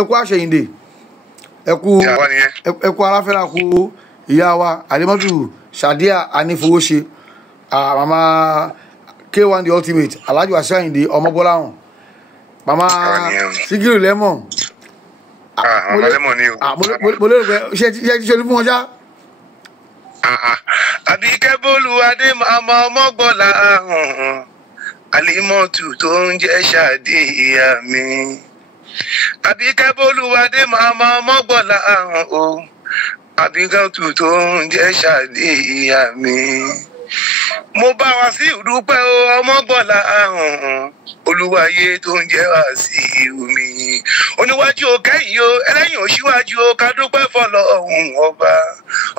ẹkú àṣeyìndè ẹkú aláfẹ́ra kú ìyá wa Alimatu Sadiya Anífowóṣe mama K1 the ultimate Alhaji Wasiu Ayinde Ọmọbọ́láhàn mama Sikiru Lemon mo lérò pé ṣe ti ṣe fún wọn ṣá. Àbíkẹ́ Bólúwadé màmá Ọmọbọ́láhàn Alimatu tó ń jẹ́ Sadiya mi. Àbíkẹ́ Bólúwadé màmá Ọmọbọ́láhàn o. Àbíkẹ́ tó ń jẹ́ Sadiya mi. Mo bá Wasiu dúpẹ́ o Ọmọbọ́láhàn. Olúwayé tó ń jẹ́ Wasiu mi. Oníwájú o kẹ́yìn o, ẹlẹ́yìn ò síwájú o, ká dúpẹ́ fọ́lọ́run ọba.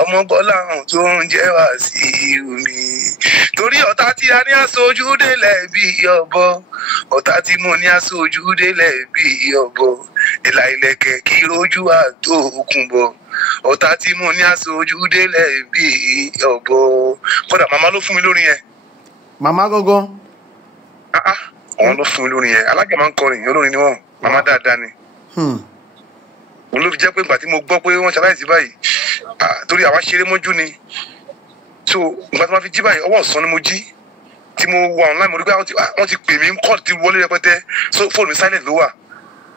Ọmọbọ́láhàn tó ń jẹ́ Wasiu mi. Torí ọ̀tá tí a ní aṣojú délẹ̀ bí ọ̀bọ, ọ̀tá tí mo ní aṣojú délẹ̀ bí ọ̀bọ, ìlà ìlẹ̀kẹ̀ kí rojú àtò òkun bọ̀, ọ̀tá tí mo ní aṣojú délẹ̀ bí ọ̀bọ. Kódà màmá ló fún mi lórí yẹn. Màmá gángan. Àwọn ló fún mi lórí yẹn. Alága máa ń kọrin, olórin ni wọ́n, màmá dáadáa ni. Òun ló fi jẹ́ pé ìgbà tí mo gbọ́ pé wọ́n ṣaláìsí báyìí, torí àwa ṣeré mọ́jú ni. So ìgbà tí wọ́n fi jí báyìí, ọwọ́ ọ̀sán ni mo jí. Tí mo wà online mo rí pé wọ́n ti pè mí, kọ́ọ̀tù ti wọlé rẹpẹtẹ. So fóònù mi silent ló wà.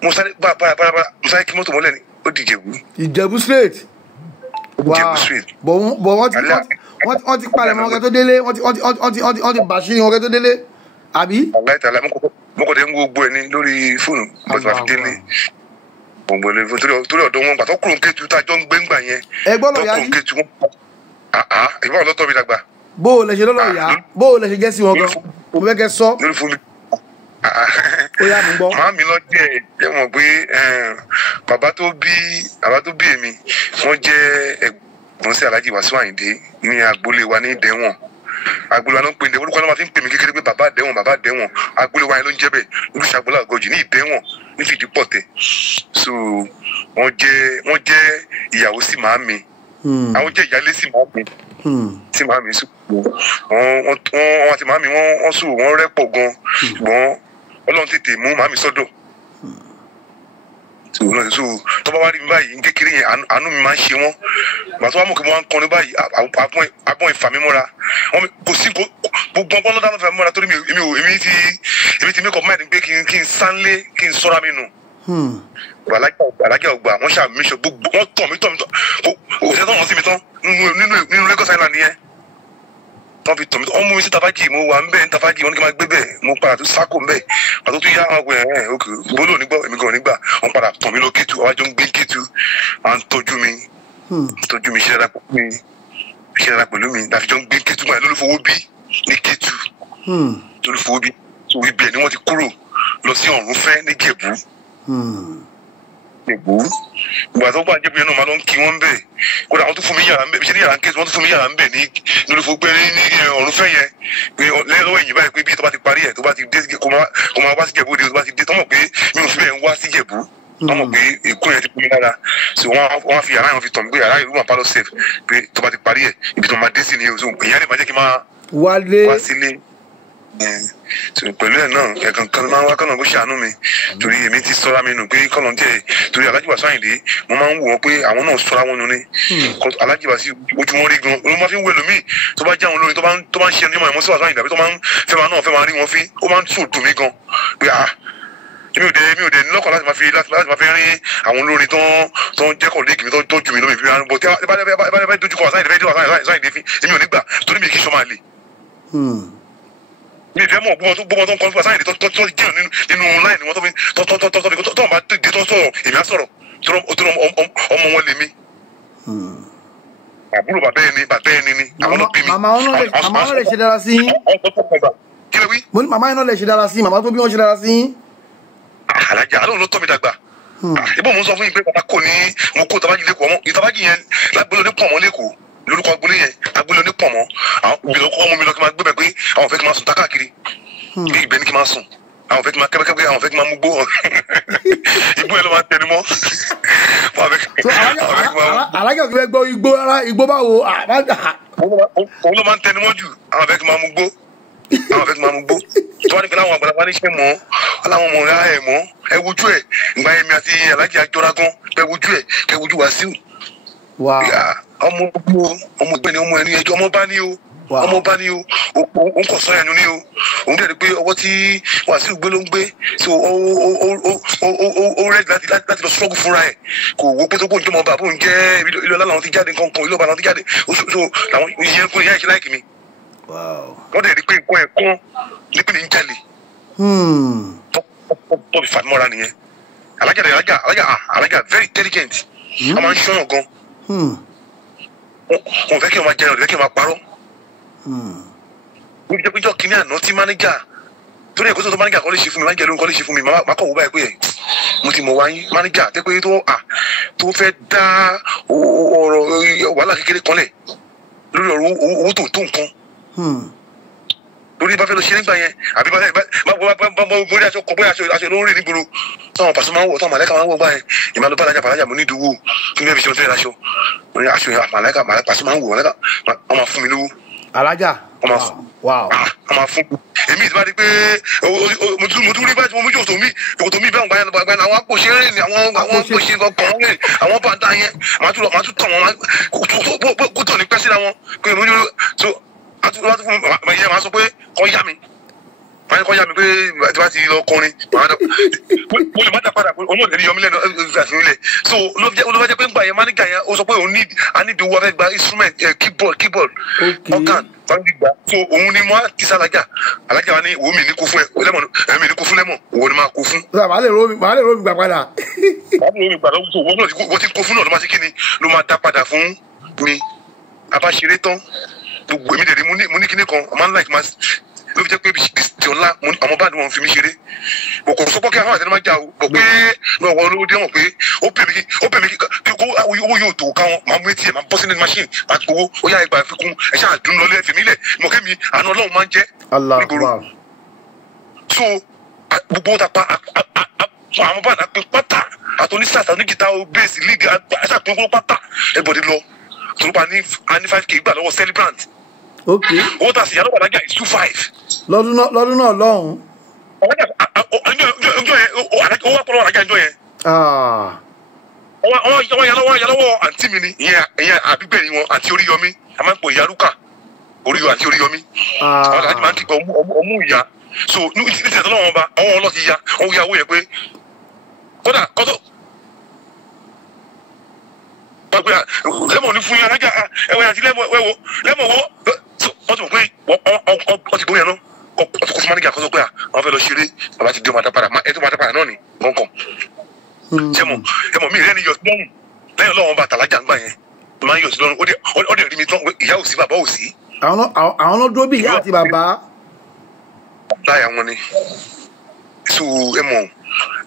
Mo sáré bára mo sáré kí mọ́tò mọ́lẹ̀ ni, ó di Ìjẹ̀bú. Ìjẹ̀bú straight. Ìjẹ̀bú straight. Bọ̀ wọ́n ti palẹ̀ mọ́ ọkẹ́ tó délé, wọ́n ti bàṣírí ọkẹ́ tó délé. Àbí? Àláìtàlá mo kọ̀ dé ń gbogbo ẹni lórí fóònù bó ti máa fi délé. Gbogbo ẹni torí ọ̀dọ́ wọn gbà tó kúrò ń Kétu tá a jọ ń gbé ńgbà yẹn. Ẹ gbọ́dọ̀ yá yìí. Ìbá wọn lọ́tọ̀ mi dàgbà. Bó o lè ṣe lọ́dọ̀ yá, bó o lè ṣe jẹ́ sí wọn gan, mo fẹ́ kẹ́ sọ. Lórí fún mi. Ó yá mi gbọ́. Màá mi lọ jẹ́ mọ̀ pé bàbá tó bí èmi wọ́n jẹ́ ẹ̀gbọ́n sí Alhaji Wasiu Ayinde ní agboolé wa ní Ìdẹ́wọ̀n. Agboolé wa ló ń pè ní orúkọ náà máa fi ń pè mí kékeré pé bàbá Ìdẹ́wọ̀n agboolé wa yẹn ló ń jẹ́ bẹ́ẹ̀ Olúṣàgbọ́lá Àgọ́jì ní Ìdẹ́wọ̀n ní Fìdípọ̀tẹ̀. So wọ́n jẹ́ ìyàwó sí màámi, àwọn jẹ́ ìyálé sí màámi, sí màámi sùn. Wọ́n àti màámi wọ́n sùn wọ́n rẹ́pọ̀ gan, ṣùgbọ́n Ọlọ́run tètè mú màámi sọ́dọ̀. So tó bá wá rí mi báyìí kékeré yẹn àánú mi máa ń ṣe wọ́n. Màá tó wá mọ̀ kí wọ́n á ń kọrin báyìí agbọ́n ìfàmímọ́ra. Kò sí gbogbo ọgbọ́n lọ́dá lọ́fẹ̀ẹ́ mọ́ra torí èmi ti make up mind pé kí n sánlé kí n sọ́ra mi nù. Alájà ọgbà wọ́n ṣàmìṣọ gbogbo wọ́n tọ̀ mí òṣèlú tó wọ́n sí mi tán nínú Lagos Island yẹn. Wọ́n fi tọ̀ mí wọ́n mú mi sí Tafaji, mo wà ń bẹ̀ ní Tafaji, wọ́n ní kí n máa gbé bẹ̀, mo padà tó sáko ń bẹ̀, pàtó tó yá àwọn ọgbẹ́ òkè gbólóò nígbà èmi gan nígbà wọ́n padà tọ̀ mí lọ Kétu, àwọn àjọ ń gbé Kétu, à ń tọ́jú mi ṣe dára pẹ̀lú mi láfijọ́ ń gbé Kétu máa lólúfowó bí ní Kétu lólúfowó bí tó ibẹ̀ ni wọ́n ti kúrò lọ sí Ọ̀rúnfẹ́ ní Ìjẹ̀bú. Ìgbà tó bá Ìjẹ̀bú yẹn náà máa lọ ń kí wọ́n bẹ̀, kódà wọ́n tún fún mi yàrá ń bẹ̀, bí ṣe ní yàrá ń Kétu wọ́n tún fún mi yàrá ń bẹ̀ ní lólúfowó pé ní Ọ̀rúnfẹ́ yẹn pé lẹ́yìn ẹ̀yìn báyìí pé bí tó bá ti parí ẹ̀ tó bá ti dé kó máa wá sí Ìjẹ̀bú tó bá ti dé tọ́mọ̀ pé mi ò fi bẹ́ẹ̀ ń wá sí Ìjẹ̀bú tọ́mọ̀ pé èkó yẹn ti pín mi lára. So wọ́n á fi yàrá yẹn fi tọ̀ mí pé yàrá yìí wà pálọ̀ safe pé tó bá ti parí ẹ̀ ibi tó máa dé sí ni o. So ìyá lè máa jẹ́ kí n máa wá sílé. Pẹ̀lú ẹ̀ náà ẹ̀kan kan máa ń wá kọ́nà bó ṣàánú mi torí èmi ti sọ́ra mi nù pé kọ́nà jẹ́ torí Alhaji Wasiu Ayinde mo máa ń wò wọ́n pé àwọn náà sọ́ra wọn nù ní Alhaji Wasiu ojú wọn rí gan ló máa fi ń wé lómi tó bá jẹ́ àwọn olórin tó bá ń ṣe ẹni mọ̀ ẹ̀mọ́ sí Wasiu Ayinde àbí tó máa ń fẹ́ máa rí wọn fín ó máa ń tún dùn mí gan pé mi ò dé lọ́kàn láti máa fi rí àwọn olórin tó ń jẹ́ kọ̀ọ̀lẹ́gì mi tó jù mí lómi fi rán bọ̀ tí a bá dojú kọ Wasiu Ayinde fi èmi ò ní gbà torí mi kì í ṣọ́ máa lè. Mi ìfẹ́ mọ̀ gbogbo tó ń kọ́ fún Wasiu Ayinde tó jẹ́ nínú láì ni wọ́n tó ń bá dé tó sọ̀rọ̀ èmi á sọ̀rọ̀ tó ọmọ wọn lè mí. Àbúrò bàbá ẹni ni àwọn náà bí mi. Màmá wọn lè ṣe dára sí yín. Kí ló wí? Mo ní màmá yẹn náà lè ṣe dára sí yín, màmá tó bí wọn ṣe dára sí yín. Alájà Ọlọ́run ló tọ́ mi dàgbà. Ibò mo ń sọ fún yín pé bàbá kò ní mo kó Tafaji lẹ́kọ̀ọ́ mọ́ Tafaji yẹn lágbélé onípọ̀mọ́ lẹ́kọ̀ọ́ lórúkọ agboolé yẹn agboolé onípọ̀mọ́ àwọn ìbílẹ̀ ọkọ̀ ọmọ mi lọ kí n máa gbé bẹ̀ pé àwọn fẹ́ kí n máa sùn tákàkiri bí ìgbẹ́ ní kí n máa sùn àwọn fẹ́ kí n máa kẹ́bẹ́kẹ́bẹ́ àwọn fẹ́ kí n máa mú gbó igbó yẹn ló máa tẹnu mọ́. Alájà kò fẹ́ gbọ́ igbó rárá, igbó báwo? Òun ló máa ń tẹnu mọ́ jù àwọn fẹ́ kí n máa mú gbó. àwọn fẹ́ tó máa mú gbó tó wá ní pé láwọn àgbàlagbà ní iṣẹ́ mọ́ láwọn ọmọ rẹ̀ ẹ̀ mọ́ ẹ wojú ẹ̀ ìgbà yẹn mi àti alájí àjọra gan ẹ wojú ẹ̀ kẹ wojú Wàsíù. ọmọ ìgbẹ́ ni ọmọ ẹni ẹjọ́ ọmọ bá ní o ọmọ bá ní o òun kò sọ ẹnu ní o òun dẹ̀ rí pé ọwọ́ tí Wàsíù gbé ló ń gbé so ó rẹ̀ láti lọ sọ́gun fúnra ẹ̀ kò wo pé tó bóun jọmọ bàbá òun jẹ́ ilé ọlá làwọn ti jáde nǹkan kan ilé ọba làwọn ti jáde so làwọn ìyẹn kún ìyá ìṣe láìkì mi wọ́n dẹ̀ rí pé nǹkan ẹ̀ kún nípìnlẹ̀ ń jalè tó fi fàmọ́ra nìyẹn alájà very intelligent a máa ń ṣọ́yàn gan wọn fẹ́ kí wọn máa jẹun fẹ́ kí wọn máa parọ́ níbi jẹ́ péjọ́ kínní àná tí mánéjà torí ẹ̀kọ́ tó mánéjà kọ́ lè ṣe fún mi mánéjà ló ń kọ́ lè ṣe fún mi má kọ̀ wó báyìí pé mo ti mọ̀ wáyé mánéjà tẹ́ pé tó fẹ́ dá ọ̀rọ̀ wàhálà kékeré kan lẹ̀ lórí ọ̀rọ̀ owó tó nǹkan lórí bá fẹ́ lọ ṣe nígbà yẹn àbí bá borí aṣọ kọ bóyá aṣọ ló ń rìn nígboro táwọn pàṣẹ máa ń wọ̀ táwọn màlẹ́kà máa ń wọ̀ gbà yẹn ìmọ̀ ló bá alájà mo ní ìdúwó fún mi ẹ̀ fi ṣe ọtí aṣọ mo ní aṣọ màlẹ́kà pàṣẹ máa ń wọ̀ màlẹ́kà wọ́n máa fún mi lówó. alájà wọ́n máa fún mi èmi ìdí bá di pé mo tún rí báyìí tí mo mú jòkòtò mi bẹ́ẹ̀ gbà yẹn àwọn àpòṣe rẹ̀ ni àwọn àpòṣe kankan rẹ̀ àwọn bàtà yẹn màá tún tàn wọ́n kó tọ̀ ní pẹ́ síra wọn pé mo ní so ìyẹn máa sọ pé kọ́ yá mi máa ní kọ́ yá mi pé tí wọ́n ti lọ kọrin mo lè má dà padà pé òun ò lè yọ mí lẹ́nu ìfàsí nílẹ̀ so ló fẹ́ jẹ́ pé ńgbà yẹn máníjà yẹn ó sọ pé òun ní owó afẹ́ gba instrument keyboard organ gbàgbà so òun ni mo ti sálájà alájà wa ní òun mi ní kó fún ẹ lẹ́mọ̀ ẹ̀mí ní kó fún lẹ́mọ̀ òun ni máa kó fún. màá lè rómi gbà padà. màá lè rómi gbà lọ́wọ́ so wọ́n ti kó fún náà ló máa ṣe kí ni ló máa dá padà fún mi abáṣeré tán gbogbo èmi dẹ̀ rí mo ní kíní kan ọmọ ńlá ìkìmá ló fi jẹ́ pé ti ọ̀la àwọn báàdì wọn fi mí ṣeré bò kò sọ́kọ́ kí àwọn àtẹnumá jà o bò pé náà wọ́n olówó dé wọn pé ó pè mí kí kó owó yóò tó káwọn máa mú etí ẹ̀ máa bọ́ sínú machine máa gbowó ó yá ẹgbàá fi kún ẹ̀ ṣáà dùn lọ lẹ́ẹ̀fẹ̀ mílẹ̀ mọ̀ kẹ́mi àná ọlọ́run máa ń jẹ́ nígboro so gbogbo ta pa àwọn báàdì àpè pátá àtọ́nísàtà onígìtá bẹ́ẹ̀sì líìgì àṣàpínkó pátá ẹ̀bọ̀dì lọ torípa ní 5k gbà lọ́wọ́ celebrant. ok owó tà sí yàrá alájà is 25. lọ́dún náà lọ́hùn. ọjọ́ yẹn owó àpọ̀lọ́ alájà ọjọ́ yẹn. ọwọ́ yàlọ́wọ́ àǹtí mi ni ìyẹn àbígbẹ̀ ni wọn àti Oríyọmí a máa ń pò ìyá rúkà àti Oríyọmí. àwọn alájà máa ń kíkọ ọmú ìyá so ní ìtẹ̀tẹ̀ lọ́wọ́ ọba ọwọ́ ọlọ́ti ya ọwọ́ ìyàwó yẹn pé kódà kọ́tọ̀ lẹ́mọ̀ ní fún yín alájà ẹ̀wẹ̀ àti lẹ́mọ̀ wo wọ́n ti mọ̀ pé wọ́n ti gbóyè náà ọtí kó fún máníjà kó sọ pé àwọn fẹ́ lọ ṣeré bàbá ti dé ọmọ adápadà ẹ tó máa dápadà náà ni kọ̀ọ̀kan ẹmọ mi rẹ ni yọ sí lọ́rùn lẹ́yìn ọlọ́run bá tàlájà ń gbà yẹn máa ń yọ sí lọ́rùn ó dẹ̀ rí mi tán ìyá ò sí bàbá ò sí. àwọn ló dúró bí ìyá àti bàbá. láyà wọn ni so ẹmọ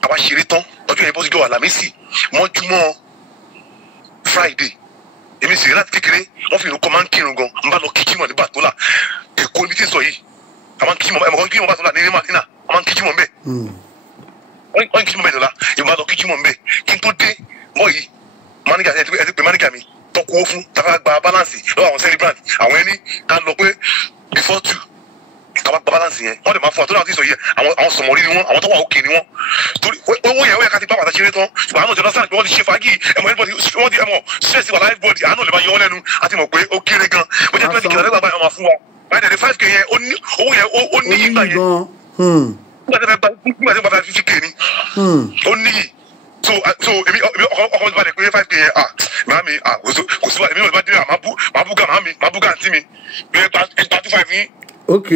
àwa ṣeré tán ọjọ́ yẹn bọ́ sí jọ Àlàmísì mọ́júmọ́ Friday èmi sì rí láti kékeré wọn fi ìrúkọ máa ń kírun gan n bá lọ kíkí mọ ní Bàtólà Èkó ibi tí ń sọ yìí a máa ń kíkí mọ kíkí mọ Bàtólà ní ilé Martina a máa ń kíkí mọ mbẹ wọn kíkí mọ bẹ́ẹ̀ dọla èmi máa lọ kíkí mọ mbẹ kí n tó dé bọ yìí mánígà ẹ ti pè mánígà mi tọkọ owó fún tàbí gba balance lọ́wọ́ àwọn celebrant àwọn ẹni ká lọ pé before 2 tàbá gba balance yẹn wọn lè máa fún wa tó náà ti sọ yẹ àwọn sọmọrí ni wọn àwọn tó wà òkè ni wọn torí owó yẹn ó yẹ ká ti bá wàtá ṣeré tán ṣùgbọ́n àwọn ìjọba sáà pé wọ́n ti ṣe fàájì wọ́n ti stress wà life body àánú lè máa yọ wọ́n lẹ́nu àti mọ̀ pé ó kéré gan bó jẹ́ 20 kìlọ̀ lẹ́gbàá báyìí wọ́n máa fún wa báyìí dẹ̀ 5k yẹn owó yẹn ó ní ìgbà yẹn nígbà tí wọ́n bá 50k ni ó ní yìí so èmi ọkọ mi balẹ̀ pé 5k yẹn màámi kò sí wa èmi ò bá dé màá búgà àǹtí mi pé ẹgbà 25 yín. ok.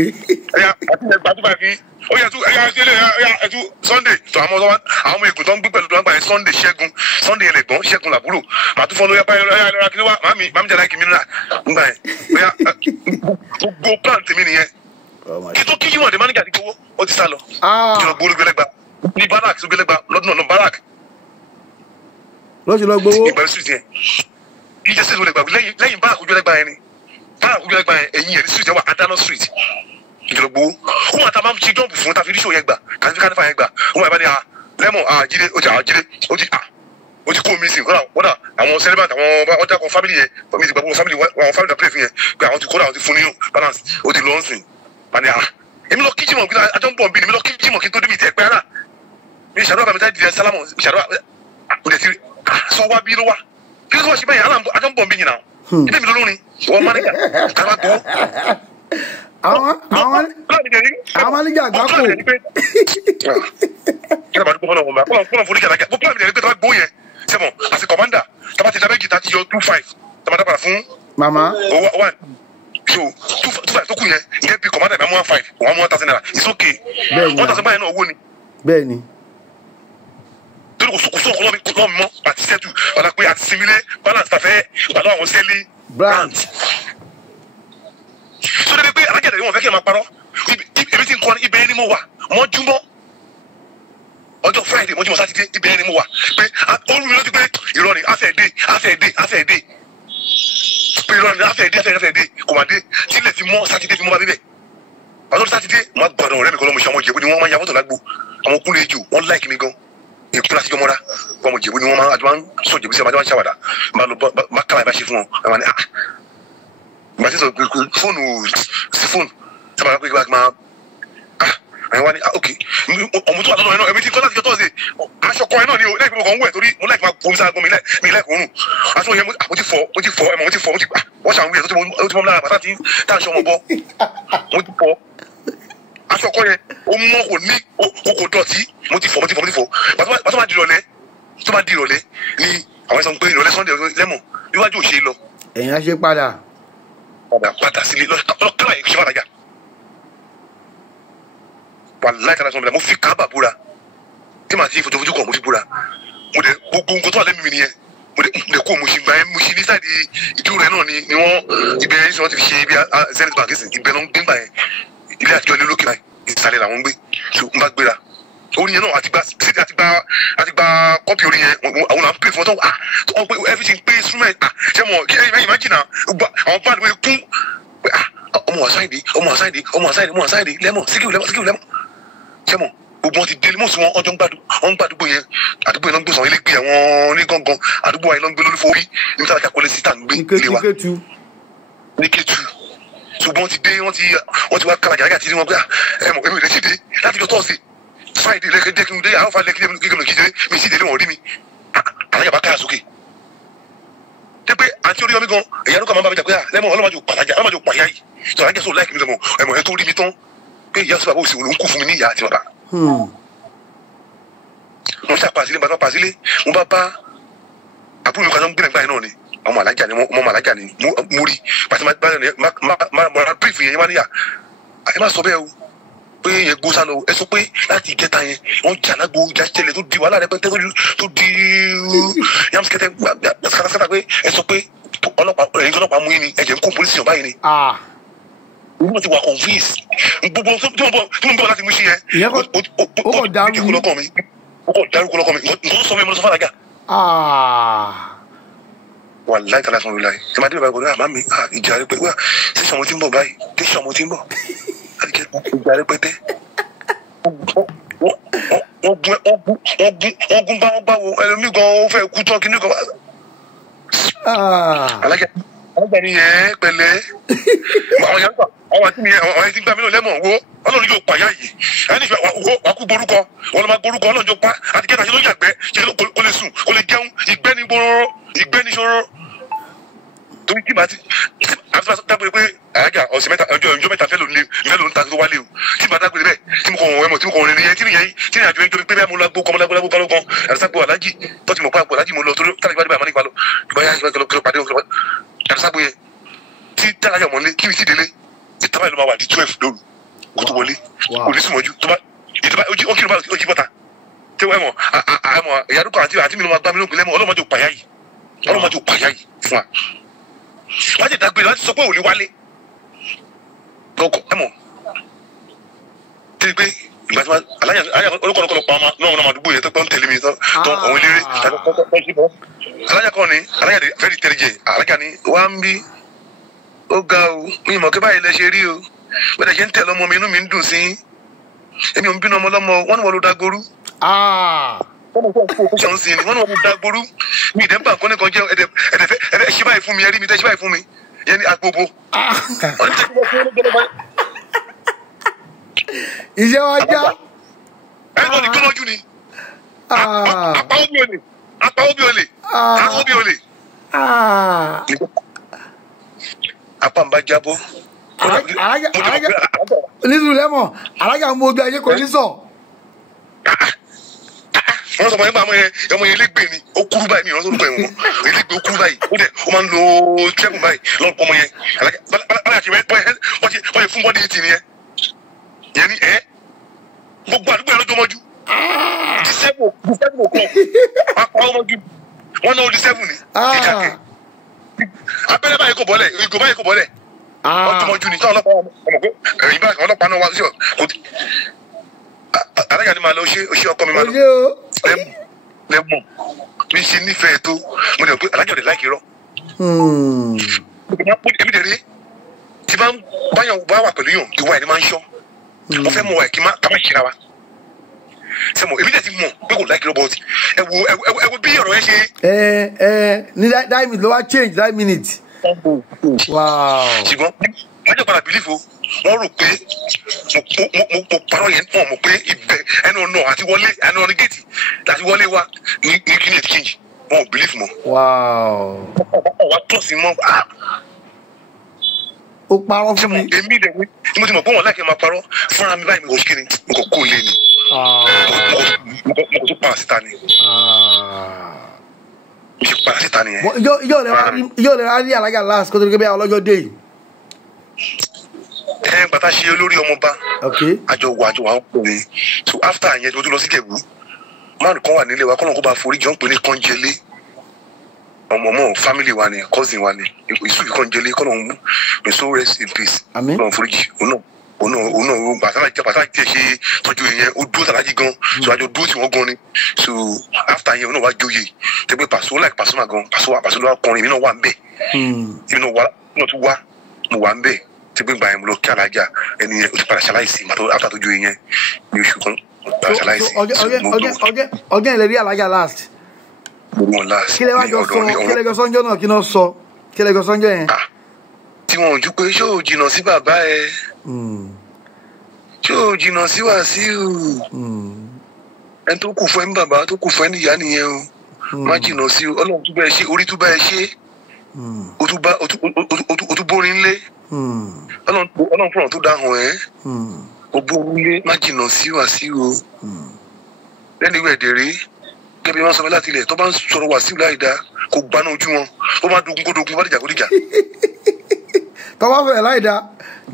ẹyà àti ẹgbà 25 yín ó yẹ ẹtú Sunday tó àwọn ọmọ ègùn tó ń gbé pẹ̀lú tó ń gbà yẹn Sunday yẹn lẹ̀gbọ́n Ṣẹ́gun làbúrò màá tún fọ́ lóyá báyìí lọ́yà kí ló wá màámi jẹ́ láìkí mi nílà ńgbà yẹn bóyá gbogbo plan tèmi nìyẹn kí tó kíjú wọn dé máníjà ní gbowó ó ti sá lọ kí lọ gbowó gbẹlẹgba ní barak tó gbẹlẹgba lọ́dún náà barak lọ́sí lọ gbowó ìgbà street yẹn kí jẹ́ sẹ́dọ̀ lẹ́gbà lẹ́yìn barak ojú ẹlẹ́gbà yẹn ni barak ojú ẹlẹ́gbà yẹn ẹ̀yìn yẹn ní street yẹn wà Adano street ìjọba gbowó wọn àtàwọn máa ń ṣe jọ́ọ̀bù fún tàbí ríṣò yẹn gbà kàtí kánífà yẹn gbà wọn bá ní lẹ́mọ̀ jíde ó ti kó mi sìn kọ́dà àwọn celebrant àwọn ọjà kan family yẹn mi ti gbàgbọ́ family àwọn family play fún yẹn pé àwọn ti kódà àwọn ti fún ní balance ó ti lọ ń sìn bá ní èmi lọ kíjìmọ̀ kí ajọ́ ń bọ̀ bí mi lọ kíjìmọ̀ kí n tó dé mi tẹ̀ pẹ́ rà mi ṣàdúrà bàmí táyà dìde sálámù ṣàdúrà òde ti sọ wá bí ló wá kí ló ṣe bẹ́yìn ajọ́ ń bọ̀ bí yìnyín ilé mi lórí ìwọ mánéjà kábà gbọ́. àwọn mánéjà àgbákò. kí ló bá dúpọ̀ fọlọ́ wọn bá kọ́lọ̀ forí kàlákà bó pílà mi lẹ́yìn pé tó bá gbó yẹn sẹ́mọ̀ àti kọ̀mándà tábà ti dábẹ́ jìtá ti yọ 2-5 tábà dábàá fún mama 1 so 2-5 tó kù yẹn ìyẹn bí kọ̀mándà ìbá mú 1-5 òun á mú 1,000 naira it's okay 1,000 báyẹn náà owó ni. bẹ́ẹ̀ni. torí kò sóko lọ́ọ̀ mọ́ àti sẹ́tù ọ̀la pé àti similé balance tàfẹ́ pàdé àwọn sẹ́lí brand. so débi pé alájẹ̀dẹ̀ ni wọ́n fẹ́ kí ẹ máa parọ́ ibi tí n kọ́ ni ibẹ̀ ni mo wà mọ́júmọ́ ọjọ́ Friday mọ́júmọ́ sátidé ibẹ̀ ni mo wà pé olú mi ló ti pé irọ́ ni afẹ́ dé pé irọ́ ni afẹ́ dé kò máa dé tílẹ̀ ti mọ́ sátidé fi mọ́ bá bíbẹ̀ ọjọ́ sátidé mo gbàdọ̀ ọ̀rẹ́ mi kọ́ lọ́mọ ìṣàwọn ìjẹ̀bú ni wọ́n máa ń ya fọ́tò lágbo àwọn kúnlẹ̀ jù wọ́n láìkí mi gan ìkúlá síjọ́ mọ́ra wọn mo jẹ̀bú ni wọ́n máa ń sọ jẹ̀bú sí ọmọdé ṣàwàdà máa kàlà ìbá ṣe fún wọn àwọn ni ìgbà tí sọ fóònù sí fóònù sábà pé kí máa àyẹ̀wò wa ni ok ọmọ tó wà lọ́dọ̀ ẹ̀ náà ẹ̀mí tí kọ́ láti jọ tọ́sí aṣọ kọ́ ẹ̀ náà ni o láìpẹ́ kọ́ ń wẹ̀ torí mo láìpẹ́ máa bomi sáà gan mi láìpẹ́ òórùn aṣọ yẹn mo ti fọ wọ́n ṣàwọn wíyẹn tó ti mọ́ lára pàtàkì tá à ń ṣe ọmọ bọ́ mo ti fọ aṣọ kọ́ yẹn ó mọ́ kò ní kò dọ̀tí mo ti fọ bàtọ́ máa di ìrọ̀lẹ́ ni àwọn ẹ̀sán pé ìrọ̀lẹ́ Sunday lẹ́mọ̀ níwájú òṣè lọ. ẹ̀yin á ṣe padà sílé lọ́kàlà yìí ṣe máa rajà wàláì tàbí sọmọdé mo fi kábà búra tí màá ti fojú kan mo fi búra mo dé gbogbo nǹkan tó wà lẹ́mìí mi nìyẹn mo dé kó mo ṣì gbà yẹn mo ṣì ní sáìdì ìdúró rẹ náà ni wọ́n ibẹ̀ yẹn tí wọ́n ti fi ṣe ibi Zenith Bank ẹ̀sìn ibẹ̀ náà ń gbé gbà yẹn ilé àtijọ́ ilé lókè báyìí ìsàlẹ̀ làwọn ń gbé so n bá gbéra orin yẹn náà àti gba kọ́pì orin yẹn àwọn náà ń pè fún ọ tó pé everything pé instrument ṣé mo kí ẹ̀yin imagine àwọn band wọ́n kún ọmọ àsáìdì lẹ́mọ̀ síkìrì lẹ́mọ̀ sẹ́mọ̀ gbogbo wọn ti délé mọ̀ sí wọn ọjọ́ ń gbàdúgbò yẹn àdúgbò yẹn ló ń gbé sàn ilé gbé àwọn onígangan àdúgbò wa yẹn ló ń gbé lórí fowórí níbi tí alájà kọ́lé síta ń gbé ilé wa ní Kétu ṣùgbọ́n ti dé wọ́n ti wá kàlàjà láti rí wọn pé ẹ̀mọ̀ èmi ò lè ṣe dé láti jọ tọ́ọ̀sì Friday lẹ́kẹ́dẹ́ kí n dé àwọn fàlẹ́ kí n kí mi sì délé wọn rí mi alájà bá káyà sókè dé pé àti orí ọmí gan èyí àdúgbò máa ń bá mi jà pé lẹ́mọ̀ ọlọ́mọdé pàyà yìí sọ àjẹsọ láìkí mi lẹ́mọ̀ ẹ̀mọ̀ ẹ̀ tó rí mi tán pé ìyá sọ bàbá òsì òun kú fún mi ní ìyá àti bàbá. wọ́n ṣe àpàsílẹ̀ bàbá àpàsílẹ̀ mo bá àbúrò mi kan tó ń gbé nígbà yẹn náà ni ọmọ alájà ni mo rí pàṣẹ máa ra bírífù yẹn wá níyà ẹ má sọ bẹ́ẹ̀ o pé yẹn gbó sálọ ẹ sọ pé láti ìjẹta yẹn wọ́n jà lágbo ìjà ṣẹlẹ̀ tó di wàhálà rẹpẹtẹ tó di yamsikẹtẹ sátásáta pé ẹ sọ pé ọlọ́pàá mú yín ni ẹ̀jẹ̀ ń kó polisi yàn báyìí ni wọ́n ti wà confuse gbogbo tí mo bọ̀ láti mú sí yẹn ó kò dárúkọ lọ́kàn mi nǹkan sọ fún mi mo lọ sọ fún alájà. wà láì tàlà sọ̀rọ̀ láì tí màá dé bàbá gbọ́dọ̀ àmà mi ìjà rẹ pé wá tẹ̀sán mo ti ń bọ̀ báyìí tẹ̀sán mo ti ń bọ̀ ìjà rẹ pẹ́tẹ́ wọ́n gún báwo ẹlòmíì gan ó fẹ́ kú tán kí ní kan alájà ni yẹn pẹ̀lẹ́ àwọn yẹn àwọn àti nìyẹn àwọn ẹni tí ń gbà mí lọ lẹ́mọ̀ wo Ọlọ́run yóò pààyà yìí ẹni ìfẹ́ wà kú borúkọ wọn lọ máa borúkọ Ọlọ́run yóò pa àti kẹta ṣe ló yàgbẹ́ ṣe kò lè sùn kò lè jẹun ìgbẹ́ ní gbòòrò ìgbẹ́ ní ṣòro torí tí màá ti dágbére pé àyájà ọ̀sẹ̀ mẹ́ta ọjọ́ mẹ́ta fẹ́ ló ń ta tó wálé o tí màá dágbére bẹ́ẹ̀ tí mo kàn wọ́n ẹ̀mọ̀ tí mo kàn wọ́n rìn tí nìyẹn àjọ ìjọba pé bẹ́ẹ̀ mo lágbó kan àdìságbó alájì tó ti mọ̀ pé àpò alájì mo lọ torí tálẹ̀ ìbá dé bá àmọ́ nípa lọ ìbá yá kí pàdé àdìságbó yẹn tí dálájà mọ́lé kí mi sì délé ìtàbá ìlú máa wà di 12 lóru kó tó wọlé onísùnmọ́jú tó bá ìtàbá ó kí ló bá ó jí bọ́ta tí wọ́n mọ̀ àmọ́ ìyàdúkọ àti mi ló máa gbá mi lóògùn lẹ́mọ̀ ọlọ́mọdé ò pàyà yìí fún wa wọ́n ti dàgbé láti sọ pé òní wálé lọ́kọ̀ ẹ̀mọ̀ tí pé ìgbà tí wọ́n alájà olùkọ́lọ́kọ́lọ́ pa náà àdúgbò yẹn tó gbọ́n tẹ̀lé mi tó àwọn eléré alájà kọ́ ni alájà fẹ́ẹ́ di tẹ́lẹ̀ alájà ni wá ń bí ó ga o mi mọ̀ kí báyìí lẹ ṣe rí o bẹ́ẹ̀ ṣe ń tẹ̀lé ọmọ mi inú mi ń dùn sí èmi ò ń bínú ọmọ lọ́mọ wọ́n ní wọ́n ló dágboru. wọ́n ní wọ́n ló dágboru mi ìdẹ́ bá nǹkan nìkan jẹ́ ẹ̀dẹ̀ ṣe báyìí fún mi ẹ̀rí mi tẹ́ ṣe báyìí fún mi yẹn ní agbóbo. iṣẹ́ wa já. ẹ̀rọ ní kí lójú ni. apá omi olè apá omi olè apá omi olè. apá ń bá jábọ́. nítorí lẹ́mọ̀ alájà mú ojú ayé kò ní sọ. wọ́n sọ ọmọ yẹn elégbè ni ó kúrú báyìí ní ìrántí orúkọ ẹ̀wọ̀n elégbè ó kúrú báyìí ó máa ń lo tẹ́gùn báyìí lọ́pọ̀ ọmọ yẹn alájà wọ́n yẹ fún bọ́dí ìtì nìyẹn yẹn ni gbogbo àdúgbò yẹn lọ́jọ́ mọ́jú dísẹ́bù kan apá ọmọjú wọ́n náà dísẹ́bù ni ìkàkẹ́ abẹ́rẹ́ báyìí kò bọ́lẹ̀ ìgò báyìí kò bọ́lẹ̀ ọjọ́ mọ́jú ni táwọn ọlọ́pàá náà wá sí ọ alága ni máa lọ ṣe ọkọ mi máa lọ lẹ́mù mi ṣe nífẹ̀ẹ́ tó mo lè pé alága ọ̀dẹ̀ láìkí rọ. èmi dẹ̀ rí tí bá wà pẹ̀lú yàn ìwà ẹ̀ ni máa ń ṣọ́ mo fẹ́ mọ wà ẹ̀ kí ká má ṣe ra wa sẹ́mo èmi dẹ̀ ti mọ̀ pé kò láìkí rọ bọ́ọ̀tì ẹ wo bí ọ̀rọ̀ yẹn ṣe. ní that minute ló wá change that minute. ṣùgbọ́n májọ̀ padà bìlífò wọ́n rò pé mo parọ́ yẹn náà mo pé ibẹ̀ ẹnu ọ̀nà àti wọlé ẹnu ọ̀nà géètì láti wọlé wa ní kíni exchange wọn ò bìlífù mọ́. wà á tọ̀ sí mọ́. ó parọ́ fún mi. èmi dẹ̀ ni mo ti mọ̀ pé wọ́n láìpẹ́ máa parọ́ fúnra mi báyìí mi kò ṣe kíni mo kò kó lé ni mo kò tún para síta ni. mo ṣe para síta ni yẹn. yóò lè rárí alága last kó tó dé bí i ọlọ́jọ́ dé yìí. Gbàtà ṣe olórí ọmọba àjọ wà ń pè ní so after yẹn tó lọ sí Ìjẹ̀bú máàlù kan wà nílé wa kọ́nà kó bá forí jọ ń pè ní Kọ́njẹlé ọmọ family wa ni cousin wa ni Yusuf Kọ́njẹlé kọ́nà òun may so rest in peace kọ́nà foríjì òun náà bàtà jẹ́ ṣe tọ́jú yẹn ó dúró tàlájì gan so àjọ dúró tí wọ́n gan ni so after yẹn òun náà wá jóye tẹ́gbẹ́ Paso like Pasuma gan Paso ló wá kọrin èmi náà wà ń bẹ̀ èmi náà tún wá mo wà ń bẹ̀ tí gbẹ̀ngbà yẹn mo lọ kí alájà ẹni yẹn o ti padà ṣaláìsí màtó àtàtújú yẹn ní oṣù kan padà ṣaláìsí. ọjọ́ ìlérí alájà last. gbogbo wọn last. kí lè wá jọ sọ kí lè jọ sọ́njọ́ náà kí náà sọ kí lè jọ sọ́njọ́ yẹn. tí wọn ò ju pé ṣé ò jìnnà sí bàbá ẹ ṣé ò jìnnà sí Wàsíù ẹni tó kù fún ẹ ní bàbá tó kù fún ẹ ní ìyá nìyẹn o má jìnnà sí o Ọlọ́run tún bá ẹ ṣe orí tún bá ẹ ṣe o tún bórin lé Ọlọ́run fúnra tó dáhùn ẹ o bórin lé má jìnnà sí Wàsíù o lẹ́nu ìwé ẹ̀dẹ̀rẹ́ gẹ́gẹ́ bí wọ́n sọ láti ilẹ̀ tó bá ń sọ̀rọ̀ Wàsíù láì dáa kò gbaná ojú wọn ó máa dogun kó dogun bá dìjà kó dìjà. tó bá fẹ́ láì dáa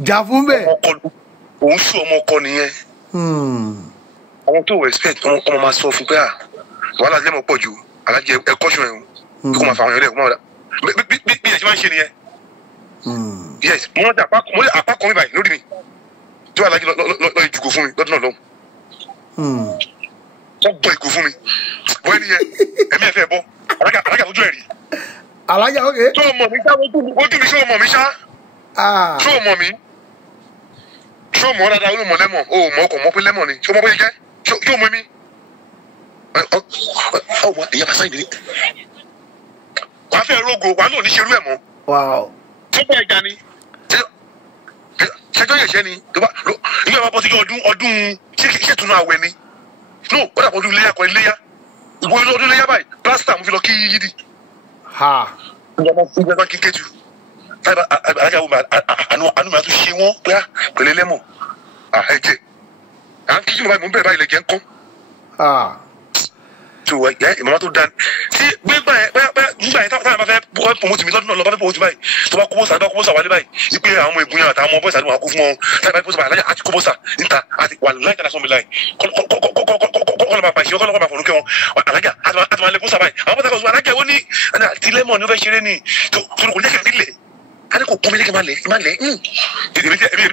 jà fún bẹ́ẹ̀. òun sún ọmọ ọkọ nìyẹn. àwọn tó respect ọmọ máa sọ fún pé wàhálà lẹ́mọ̀ pọ̀ ju alájẹ ẹ̀kọ́ ṣọ ẹ̀ kó máa fa àwọn ẹlẹ́kùn máa dà bí ẹ̀ ṣe máa ń ṣe nìyẹn. yes mo rántí apá kan mi báyìí lórí mi tí wàá lájú lọ ìjùkọ fún mi lọ́dún náà lọ́hùn. wọ́n bọ ìgò fún mi bọ́ ẹni yẹn ẹ̀mí ẹ̀ fẹ́ bọ́ alájà ojú ẹ̀ rí. alájà ok. tó o mọ̀ mi ṣá ojú mi ṣé o mọ̀ mi ṣá. ṣé o mọ̀ mi ṣé o mọ̀ dáadáa o mọ̀ lẹ́mọ̀ o mọ̀ ọkọ̀ mọ̀ pé lẹ́mọ̀ ni ṣé o mọ̀ pé jẹ́ ṣé o mọ̀ mi. ọwọ́ ìyá bàtà ìdílé wàá fẹ́ rogo wàá náà ní ṣerú ẹ̀ mọ́. tó bá ẹja ni ṣẹjọ́ yẹ̀ṣẹ́ ni ilé wa bọ́ sí ọdún ṣètùnú àwẹ̀ ni no ó dàpọ̀ ọdún iléyà kọ́ iléyà ìwọ ilé ọdún iléyà báyìí plásítà mo fi lọ kí yídì. ìjọba kí n kéjù alájà wo àánú mi àtún ṣe wọ́n pẹ̀lẹ́ lẹ́mọ̀ ẹ̀jẹ̀ à ń kíjú báyìí mo ń bẹ̀rẹ̀ báyìí lẹ̀jẹ̀ ń kọ́. tó wà ẹ ìmọ̀ràn tó dáa sí gbégbá yẹn nígbà yẹn táwọn bá fẹ́ promote mi lọ́dún náà lọ bá fẹ́ promote báyìí tó bá kó bọ́sà wálé báyìí wípé àwọn ọmọ ègún yẹn àtàwọn ọmọ bọ́sà ló wà kó fún wọn táwọn bá bọ́sà alájà àti kó bọ́sà níta àti wà láì tẹ̀lé sọ́mi láì kọ́lọ́ máa pàṣẹ kọ́lọ́ máa fọ̀rọ̀ kẹ́ wọn alájà àti máa lẹ bọ́sà báyìí àwọn bọ́sà kan alájà wọ́n ní tilẹ́mọ̀ ni ó fẹ́ ṣeré ni tó kò lẹ́kẹ̀ẹ́ nílẹ̀ ale ko kɔmi leke ma lɛ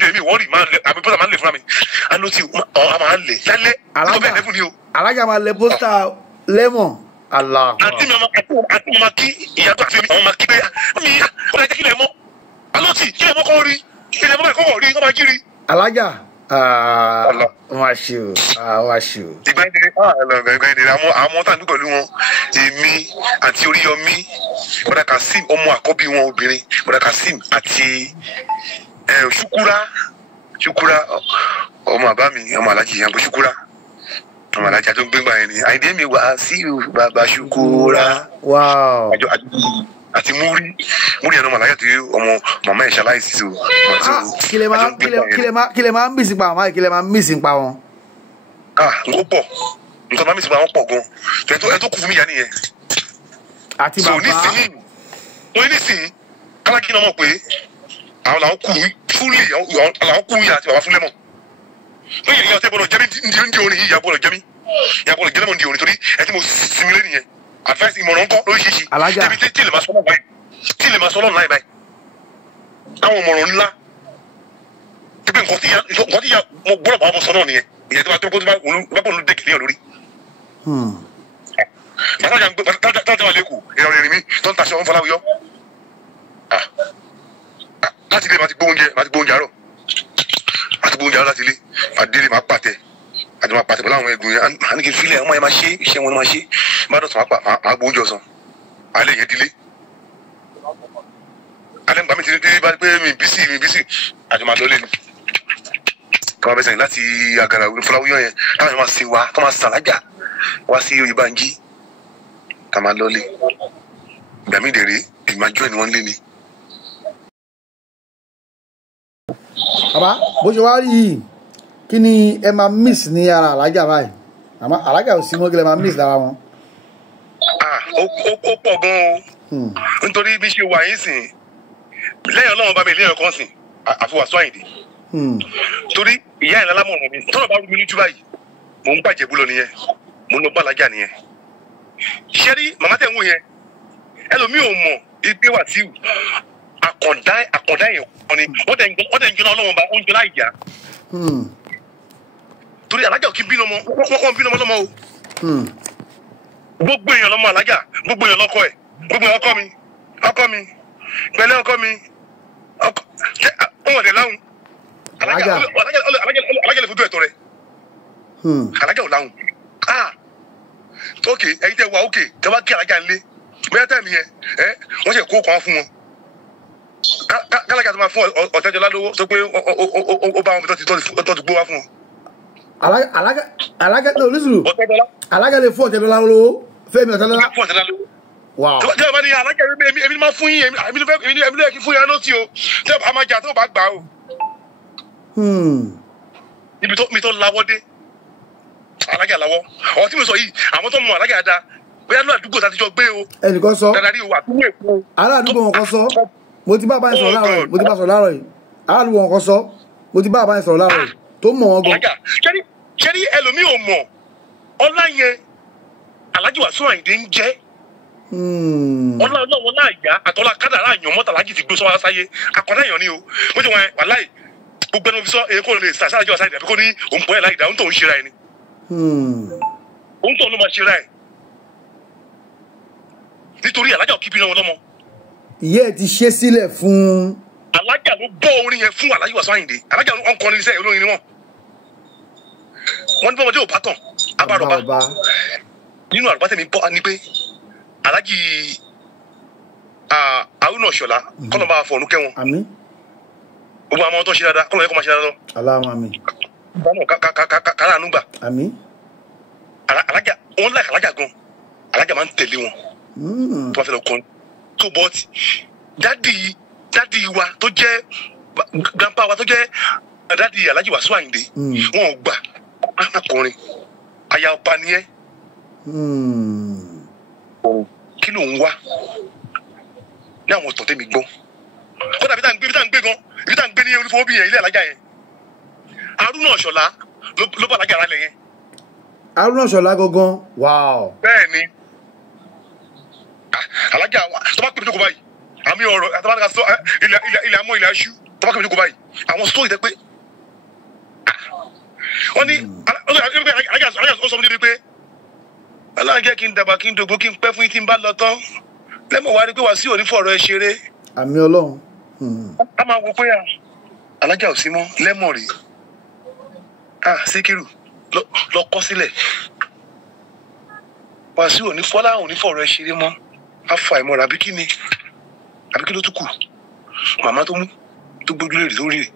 ebi wɔri ma lɛ abi posa ma lɛ funa mi alo ti a ma lɛ lálẹ́ o bɛ lɛfu ni o. alaja ma lɛ posa lɛmɔ ala. àti mi ma kí ìyàtọ̀ àti mi ma kí bẹ́ẹ̀ mi o lè jẹ́ kí lè mọ́ alo ti kí lè mọ́ kọ́ rí kí lè mọ́ bẹ́ẹ̀ kọ́ rí kọ́ ma jí rí. alaja wá ṣe o wá ṣe o. ìgbà ìdèrè àwọn tá à ń dúpọ̀ lú wọn èmi àti Oríyọmí bọ́dà Kasim ọmọ àkọ́bí wọn obìnrin bọ́dà Kasim àti Ṣukura ọmọ àbá mi ọmọ alájí Yanko Shukura ọmọ alájí tó ń gbé gbà yẹn ni Àyìndé mi Wasiu bàbá Shukura àti múrí ẹnu ọmọ alájí tí ọmọ màmá ẹ̀ ṣaláìsí so. Kílẹ̀ máa ń mísìn pa àwọn kílẹ̀ máa ń mísìn pa wọn. Ó pọ̀ nǹkan máa ń mísìn pa wọn pọ̀ gan ẹ̀ tó kù fún mi yá nìyẹn. Àti bàbá so nísìnyí kálákì náà mọ̀ pé àwọn làwọn kù fúlì làwọn kù yà àti bàbá fúnlẹ̀ mọ̀ lóye ìyá ọtẹ gbọ́dọ̀ jẹmí ndí orin yìí ìyá gbọ́dọ̀ jẹmí ndí orin torí ẹ tí mo sinmi lé nìyẹn advice ìmọ̀ràn ńkọ́ lóríṣiríṣi débi tí lè máa sọ lọ́nà báyìí àwọn ìmọ̀ràn ńlá pípé nǹkan tí ya mo gbọ́dọ̀ bá wọn sọ náà nìyẹn ìyẹn tó bá pọ̀ ló dé kìnìyàn lórí. bàtà wà lẹ́kọ̀ọ́ ìrọ̀rùn ìrìn mi tó ń taṣọ wọn Fọláwíyọ́ láti ilé máa ti gbóúnjẹ àárọ̀ láti ilé àdéhùn máa pàtẹ pẹ̀lú àwọn ẹ̀gùn yẹn a ní kí n filẹ̀ ọmọ yẹn máa ṣe iṣẹ́ wọn ni máa ṣe bá dọ̀tún máa gbóúnjẹ ọ̀sán alẹ́ yẹn dílé alẹ́ nígbà mi ti dé bá pé mi bísí àti máa lọlé ni kí wọ́n bẹ sẹ́yìn láti àgàrà Fọláwíyọ́ yẹn káwọn yẹn máa sin wa kí wọ́n máa sàlájà wá sí Oyèbánjí ká máa lọlé ìgbà mi dèrè ìgbàjọ́ ni wọ́n lé ni. Bàbá bó ṣe wá rí yìí kí ni ẹ máa miss ní ara alájà báyìí àmọ́ alájà ò sí mọ́ kí lẹ máa miss lára wọn. Ó pọ̀ gan-an o nítorí bí ṣe wà yín sìn lẹ́yìn Ọlọ́run bá mi lẹ́yìn kan sìn àfi Wasiu Àyìndé torí ìyá ẹ̀ lálámọ̀ràn mi tọ́lọ̀ bá rú mi lójú báyìí mò ń gbàjẹ́ bú lọ nìyẹn mò ń lọ bá alájà nìyẹn ṣé rí màmá tẹ̀ ń wò yẹn ẹlòmíì ò mọ̀ ìgbé Wasiu àkàndá yẹn kọ́ ni wọ́n tẹ̀ ń jóná Ọlọ́run bá ó ń jóná ìyá torí alájà ò kí bínú ọmọ wọ́n bínú ọmọ lọ́mọ o gbogbo èèyàn lọ́mọ alájà gbogbo èèyàn lọ́kọ ẹ̀ gbogbo èèyàn ọkọ mi pẹ̀lẹ́ ọkọ mi ọmọ ọ̀dẹ̀ láhùn alájà lè fojú ẹ̀tọ́ rẹ̀ alájà ò láhùn ok ẹ̀yin tẹ́ wà ok tẹ́ wá kí alájà ńlé bẹ́ẹ̀ tẹ́ mi yẹn wọ́n ṣe kó kan fún wọn kálájà tó máa fún Ọ̀tẹ́dọ́lá lówó tó pé ó bá wọn tó ti gbó wá fún wọn. alága tó olùsùlù alága lè fún Ọ̀tẹ́dọ́lá lówó Fẹ́mi Ọ̀tẹ́dọ́lá. Wow. Tí wọ́n bá ní alága èmi máa fún yín èmi ló yẹ kí fún yín lọ́tì o tí a máa jà tó bá gbà o. Ibi tó lawọ́ dé alága lawọ́ ọ̀rọ̀ tí mo sọ yìí àwọn tó mọ alága dáa bóyá ní àdúgbò tá a ti jọ gbé o. ẹnìkan sọ dáadáa rí o àdúgbò èkó. aládùúgbò wọn kan sọ mo ti bá àbáyé sọ̀rọ̀ láàárọ̀ yìí aládùúgbò wọn kan sọ mo ti bá àbáyé sọ̀rọ̀ láàárọ̀ yìí tó mọ̀ wọn gan. ṣẹ́rí ẹlòmíì ò mọ̀ ọlá yẹn Alhaji Wasiu Àyìndé ń jẹ́ ọlọ́wọ́ náà yá àtọ́lá kádàrá àyàn mọ́tà Alhaji ti gbé sọ́wọ́ sáyé akọ̀dá èèyàn ni o mo ti wọn wàláì gbogbo ẹni mo fi sọ èyí kò lè sàṣàjọ Wasiu Àyìndé àbí kò ní òun pọ̀ ẹ̀ láì dá òun tó ń ṣe ra ẹni òun tó ń ló máa ṣe ra ẹ̀ nítorí alájà òkì bínú wọn lọ́mọ. ìyá ẹ ti ṣe sílẹ̀ fún. alájà ló bọ́ orin yẹn fún Alhaji Wasiu Àyìndé alájà ló ń kọrin iṣẹ́ olórin ni wọ́n ní bọ́mọdé ò bá tàn abárọ̀bá nínú àrùbá tẹ̀mí bọ́ ni pé Alhaji Haruna Ìṣọ̀lá kọ́nà bá fọ̀ọ́nù kẹ́wọn gbogbo àwọn tó ń ṣe dáadáa kọ́nà yẹ kó máa ṣe dáadáa lọ. aláàmà mi. kàrà ànúgbà. àmín. alájà wọn láì alájà gan alájà máa ń tẹ̀lé wọn tó bá fẹ́ lọ kọ́ tó bọ́ọ̀tì dádì wa tó jẹ́ grandpa wa tó jẹ́ dádì Alhaji Wasiu Àyìndé wọn ò gbà akọrin aya ọba ni ẹ kí ló ń wá ní àwọn ọ̀tọ̀ tẹ́mi gbọ́ kódà bí tá à ń gbé gan ibi tá à ń gbé ní olúfowó bí yẹn ilé alájà yẹn Haruna Ìṣọ̀lá ló bá alájà ara lẹ̀ yẹn. Haruna Ìṣọ̀lá gangan wow. bẹ́ẹ̀ ni alájà tó bá pè mí jókòó báyìí àmì ọ̀rọ̀ àtàbàdàgà sọ ilẹ̀ amọ̀ ilẹ̀ aṣú tó bá pè mí jókòó báyìí àwọn stóòrì tẹ pé wọ́n ní alájà ó sọ fún mi pé Ọlọ́run jẹ́ kí n dàgbà kí n dògbò kí n pẹ́ fún yín tí n bá lọ tán lẹ́mọ̀ wá rí pé Wasiu ò ní fọ̀rọ̀ ẹ ṣeré. àmì Ọlọ́run. a máa wo pé alájà ò sí mọ́ lẹ́mọ̀ rí Síkírù lọ kọ́ sílẹ̀ Wasiu ò ní fọ́lá ò ní fọ̀rọ̀ ẹ ṣeré mọ́ afa ìmọ̀ràn àbí kí ló tún kù màmá tó mú tó gbójú lè rí tó rí rè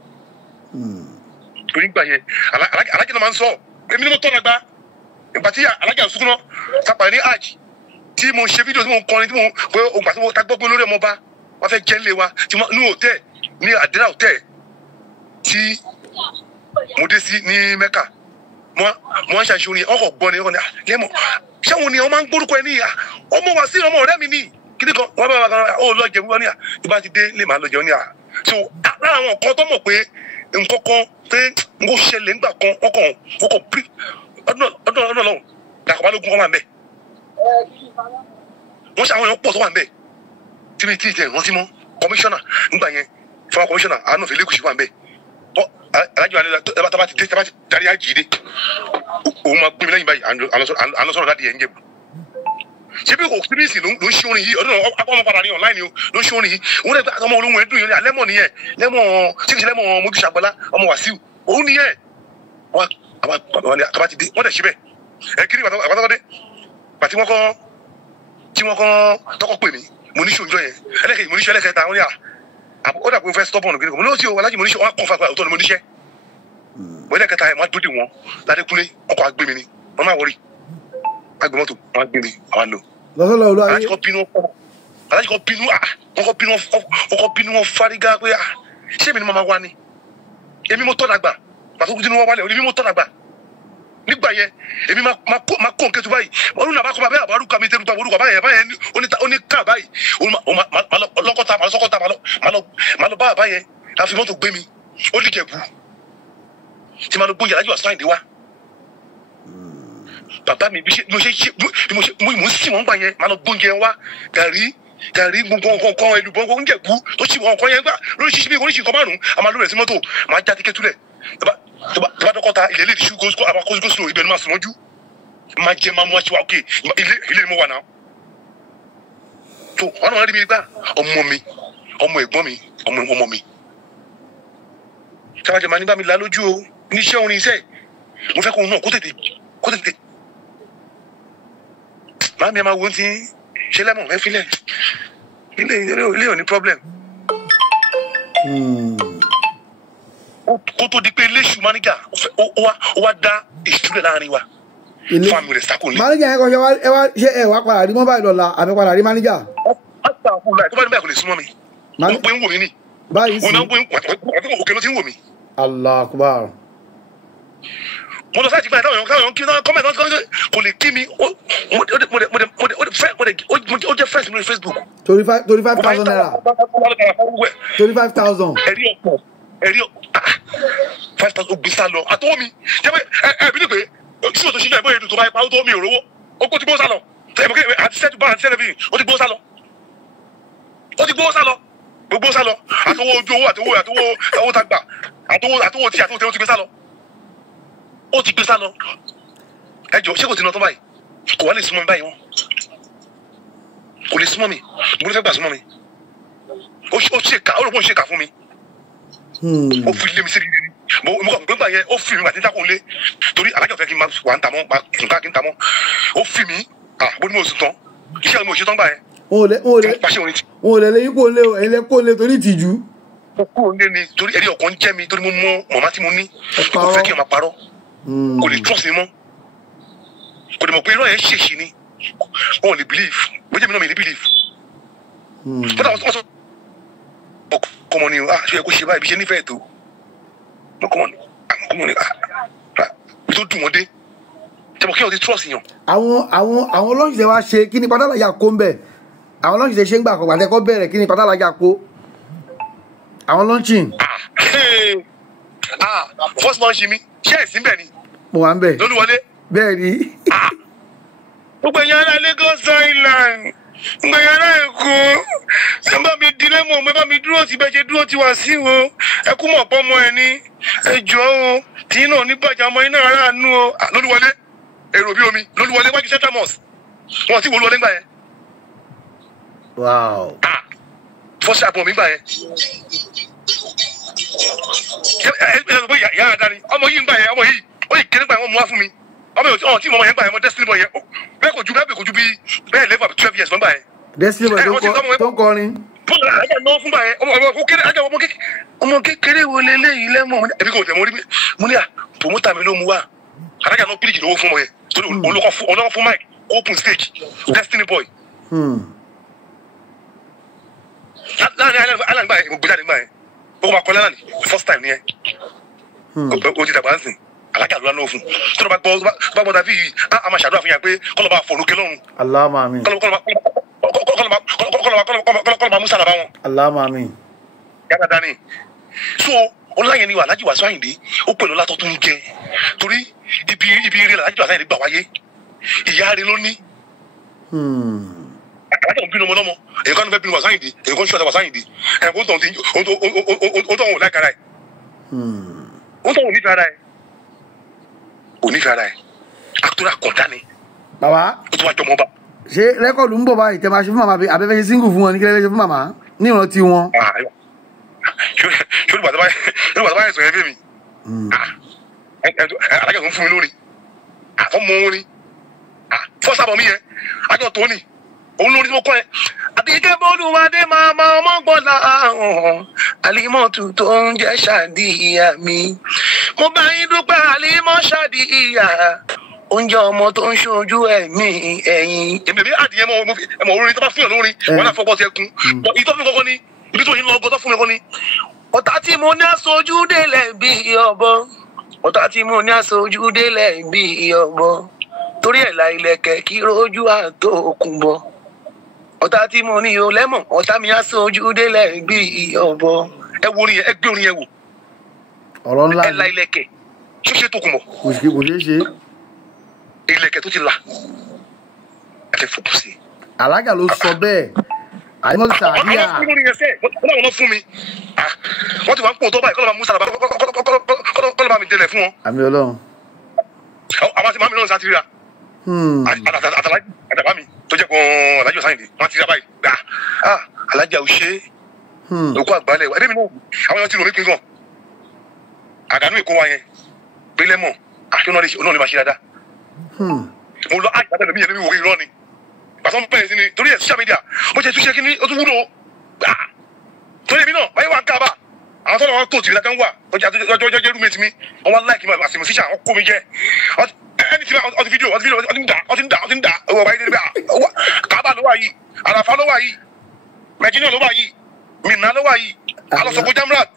torí gbà yẹn alájẹ náà máa ń sọ èmi ni mo tọ́ nàgbà ìgbà tí alájà ń sunkún náà tápà ní àjì tí mo ṣe fídíò tí mo ń kọrin tí mo pé ògbà tí mo ta gbọ́gbọ́n lórí ọmọba wọ́n fẹ́ jẹ́ ńlé wa tí mo ní hòtẹ́ẹ̀ ní àdínà hòtẹ́ẹ̀ tí mo dé sí ní Mẹ́kà mo ń ṣàṣe orin ọkọ̀ gbọ́ ni ọkọ̀ ní lẹ́mọ̀ ṣẹ́wọ̀n ni wọ́n máa ń gbórúkọ ẹ ní ọmọ wa sí ọmọ ọ̀rẹ́ mi ní kíní kan wọ́n bá wà kan ó lọ jẹun wọn ní tí bá ti dé lè máa lọ jẹun ní so lára àwọn nǹkan tó mọ̀ pé nǹkan kan pé n kò ṣẹlẹ̀ nígbà kan ọkọ̀ bí ọdún ọlọ́run Dàkọ̀bálógun kan wà ń bẹ̀ wọ́n ṣe àwọn èèyàn pọ̀ tó wà ń bẹ̀ tí mi ti tẹ̀ rántí mọ́ kọmíṣánná nígbà yẹn fún kọmíṣánná àánú fèlè kùsì wà ń bẹ̀ alájọ alẹ́ tábà ti darí àjì dé òun máa gbé mi lẹ́yìn báyìí àlọ́sọ̀rọ̀ láti yẹn ń jẹ̀bù ṣé bí kò kírísì ló ń ṣe orin yìí ọdún náà akọ́mọ padà ní online ló ń ṣe orin yìí òun rẹ̀ ọmọ olóhùn ẹ̀dùn yìí lẹ́mọ̀ nìyẹn lẹ́mọ̀ ṣíkìṣì lẹ́mọ̀ Mojú Ṣàgbọ́lá ọmọ Wàsíù òun nìyẹn àbá ti dé wọ́n dẹ̀ ṣe bẹ́ẹ̀ ẹ kiri àbátọ́kọ́dé pàtí wọ́n kọ́ tọ́kọ́ pè mí mo ní ṣòjọ́ yẹn ẹlẹ́kẹ̀ẹ́ mo ní ṣe ẹlẹ́kẹ̀ẹ́ta wọ́n ní ó dà pé fẹ́ stop ọ̀nà kiri kan mo ní ó sì alájì mo ní ṣe wọ́n á kọ́ fà pé àwòtọ́ ni mo níṣẹ́ mo ẹlẹ́kẹ̀ẹ́ta yẹn wọ́n á dóde wọn Ládékúnlé ọkọ̀ àgbé mi ni wọ́n máa wọrí àgbé mọ́tò wọ́n á gbé mi àwọn lò alájì kan bínú wọn fárígá pé ṣé èmi ni mo máa wá ni èmi mo tọ́nà gbà pàtó kúndínú wọn wálẹ̀ èmi mo tọ́nà gbà nígbà yẹn èmi máa kó nǹkan tó báyìí ọdún náà bá kọ́ báyìí àbárù kàmi tẹ́lú tàbí orúkọ báyẹn oníkà báyìí lọ́kọ́ta máa lọ bá àbáyẹn láfi mọ́tò gbé mi ó lè jẹ̀bù tí máa lọ gbóyè alájọ àsáyìndé wa bàbá mi bí mo ń sì wọ́n gbà yẹn máa lọ gbóyè wa gàrí gbogbo nǹkan ẹlùbọ́n oúnjẹ gbú tó sì wọ́n nǹkan yẹn gbá lórí ṣíṣí bí oríṣi nǹkan márùn-ún àmà lórí ẹ̀ sí mọ́tò máa já tíkẹ́tù rẹ̀ tó bá dọ́kọ́ta ilé ìdíṣú àbákọ́sígọ́sọ̀ ibẹ̀ ni máa sùn mọ́jú máa jẹ máa mú wá sí wa òkè ilé ni mo wà náà tó wọn náà rí mi gbá ọmọ mi ọmọ ẹ̀gbọ́n mi ọmọ mi sábàjẹ́ máa ní bá mi là lójú o níṣẹ́ orin iṣẹ́ mo fẹ́ kó náà kó tètè máa mi ẹ máa wo ti ṣe lẹ́mọ̀ ẹ filẹ̀ ilé ò ní problem. Kó tó di pé léṣu máníjà ó wá dá ìṣúlẹ̀ láàrin wa fáàmì rẹ̀ sákò ní. máníjà yẹn kọ́ ṣe ẹ wá padà rí mobile lọ́la àbí padà rí máníjà. tó bá ní báyìí kò lè súnmọ́ mi ó pé ń wò mí ni báyìí sí òkè ló ti ń wò mí. Allah akbar. mo lọ sáàtì báyìí táwọn kí náà kọ́mẹ̀tì kò lè kí mi ó jẹ́ fẹ́ẹ̀sì lórí Facebook. torí 5,000 naira. torí 5,000. ẹ̀rí 5,000 ògbé sá lọ àtọwọ́ mi jẹ́pẹ́ ẹ̀bí nípe ṣúwò tó ṣíṣẹ́ ìbọn èdè tó bá ipa ó tó mi ò rówó ó kó ti gbó sá lọ àti sẹ́tù bá àti sẹ́lẹ̀bì ó ti gbó sá lọ gbogbo sá lọ àtọwọ́ ojú owó àtọwọ́ tagbà àtọwọ́ tí ó ti gbé sá lọ ó ti gbé sá lọ ẹjọ́ ṣé kò ti ná tó báyìí kò wá lè súnmọ́ mi báyìí wọn kò lè súnmọ́ mi mo ló fẹ́ gbà súnmọ́ mi ó rò pé ó ṣe kà fún mi ó fi lé mi sí ìrírí mo kàn gbégbá yẹn ó fi mi àti dákun lé torí alájọ fẹ́ kí n máa wà ń ta mọ́ máa tún ká kí n ta mọ́ ó fi mi bó ni mo sùn tán iṣẹ́ mi ò ṣe tán gbà yẹn. wọn ò lè lẹ́yìn kó lé o ẹ̀yin lẹ kó lé torí ìtìjú. mo kúrò lé ni torí ẹ̀rí ọkàn jẹ́ mi torí mo mọ màmá tí mo ní kò fẹ́ kí n máa parọ́ kò lè trust mi mọ́ kò lè mọ̀ pé irọ́ yẹn ṣèṣì ni wọn ò lè believe bó jẹ́ mi náà mi lè believe. kọ́mọ ni ṣe kó ṣe báyìí bí ṣe nífẹ̀ẹ́ tó kọ́mọ ni bí tó dùn wọ́n dé tẹ́mọ̀ kí wọ́n ti trust yàn. àwọn lọ́ọ̀ṣì wa ṣe kí ni pátálájà kó ń bẹ̀ àwọn lọ́ọ̀ṣì ṣe ń gbà kọ́ àtẹ́kọ́ bẹ̀rẹ̀ kí ni pátálájà kó àwọn lọ́ọ̀ṣì. first launch mi ṣé ẹ̀sìn bẹ̀ ni. mo wà ń bẹ̀. lólúwọlé. bẹ́ẹ̀ ni. gbogbo ẹ̀yàn ará Lagos Island gbẹ̀yàrá Èkó ẹ bá mi dilé mọ̀ ẹ bá mi dúró ti bẹ́ẹ̀ ṣe dúró ti wá sí o ẹ kú mọ̀ pọ́ mọ́ ẹ ní ẹjọ́ o tí náà ní bàjẹ́ ọmọ iná aráàánú o. lólúwọlé èrò bí omi lólúwọlé wájú central mosque wọn ti wọlé wọlé ńgbà yẹn. fọ́sí àbọ̀ mi ńgbà yẹn. ẹ ẹ yàrá dání ọmọ yìí ńgbà yẹn ọmọ yìí ó yìí kéré ńgbà yẹn wọ́n mú wá fún mi ọmọ yìí tí mo mọ yẹn ńgbà yẹn mo Destiny Boy yẹn bẹ́ẹ̀ kò ju bí bẹ́ẹ̀ 12 years lọ́gbà yẹn. Destiny Boy tó ń kọrin. bọ́lá àjà náà fún báyẹn ọmọ kékeré wo leléyìí lẹ́mọ̀ ẹbí kò tẹ̀ mọ́ rí mi mo ní à promoter mi ló mu wá àjà náà píríkì lówó fún ọmọ yẹn torí olókọ́ fún Mike open stage Destiny Boy. láàrin alàgbà yẹn mo gbé jáde nígbà yẹn ó máa kọ́ lẹ́nà ní first time nìyẹn ó ti dàgbà ń sìn alájà ló lánàá fún tó ló bá gbọ́ dàbí yìí a máa ṣàdúrà fún yà pé kọ́lọ́ bá fọ̀rọ̀ kẹlọ́run. Allahumma amin. kọ́lọ́ musa làbá wọn. Allahumma amin. yàrá dání so ọláyẹn ni Alhaji Wasiu Ayinde ó pẹ̀lú látọ̀ tó ń jẹ torí ibi eré Alhaji Wasiu Ayinde gbà wáyé ìyá rẹ ló ní. Alhaji òun bínú ọmọ lọ́mọ èyí kan ní fẹ́ bínú Wasiu Ayinde èyí kan ní ṣọ́ọ̀tà Wasiu Ayinde ẹ̀kọ́ tó ń láìka ara ẹ̀ ó tó ń nífẹ̀ẹ́ ara ẹ̀ onífẹ̀ẹ́ ara ẹ̀ àtúrà kọ̀ọ̀dá ni. Bàbá ó tún wá jọmọ bá. ṣé rẹ́kọ̀dù ń bọ̀ báyìí tẹ́ máa ṣe fún màmá abẹ́fẹ́ ṣe single fún wọn ní kílẹ̀ ṣe fún màmá ní ìrántí wọn. ṣé olùbàdàn báyìí sọ yẹn fẹ́ mi alájà tó ń fún mi lórí àfọ́mọ́ orin fọ́sàbọ̀ mi yẹn àjọ tó ní òun lórí tí mo kọ́ ẹ. àbíkẹ́ bọ́lúwadé máa ọmọ gbọ́dọ̀ àhùn àlímọ̀tù tó ń jẹ́ Ṣàdíyà mi mo bá yín dúpẹ́ àlímọ̀ Ṣàdíyà oúnjẹ ọmọ tó ń ṣojú ẹ̀mí ẹ̀yìn. èmi bí adìyẹ ẹmọ orin tó bá fún yàn lórí wọn náà fọwọ́ sí ẹkún ìtọ́ fún mi kọ́kọ́ ni ibi tó yín lọ ọgọ́ tó fún mi kọ́kọ́ ni. ọ̀tá tí mo ní aṣojú délẹ̀ bí ọ̀bọ ọ̀tá tí mo ní aṣojú délẹ̀ bí ọ̀bọ torí ẹ̀ la ilẹ̀kẹ̀ kí rojú àtò òkun bọ̀ ọ̀tá tí mo ní o lẹ́mọ̀ ọ̀tá mi aṣojú délẹ̀ bí ọ̀bọ. ẹ wo orin yẹn ẹ gbé orin yẹn wò ọ̀rọ̀ ńlá ẹ la ilẹ̀kẹ̀ ṣíṣe tó kùn bọ̀ kò ṣeé ṣe. ilẹ̀kẹ̀ tó ti là ẹ fẹ́ fòkù sí. Alájà ló sọ bẹ́ẹ̀ àyẹ̀mọ́ Ṣàdíyà. wọ́n fún mi wọ́n ti wá ń pò tó báyìí kọ́lọ́ bá mú sára kọ́lọ́ bá mi délẹ̀ fún wọn. àmì Ọlọ́run. àwọn àti màmí náà sá ti ríra àtàbá mi tó jẹ́ gan-an Alhaji Wasiu Ayinde wọ́n ti ríra báyìí gbà Alájà ò ṣe é òkú àgbálẹ̀ ẹ̀dẹ́mi náà àwọn èèyàn ti rò mí pín gan àgànú èkó wa yẹn pé lẹ́mọ̀ àti ọ̀nà lè máa ṣe dáadáa. mo lọ àgbàdo ẹ̀mí yẹn ní wòye irọ́ ni bàtọ́ ń bẹ̀rẹ̀ sí ni torí ẹ̀ social media mo ṣe túnṣe kí ni ó tún wúlò gbà torí èmi náà báyìí wà ń kábà àwọn tọ́lọ̀ wọn tó tìrìlá kan wà ọjọ́ jẹ́ rúmẹ̀tì mi wọ́n wá láìkí máa àṣìmọ̀ síṣà wọ́n kó mi jẹ́ ẹni tí ọtí fídíò ọtí ń dà owó ọba yìí kábà ló wà yìí àràfà ló wà yìí Nàìjíríà ló wà yìí Minna ló wà yìí alọ́sọ̀kọ̀ Jamrat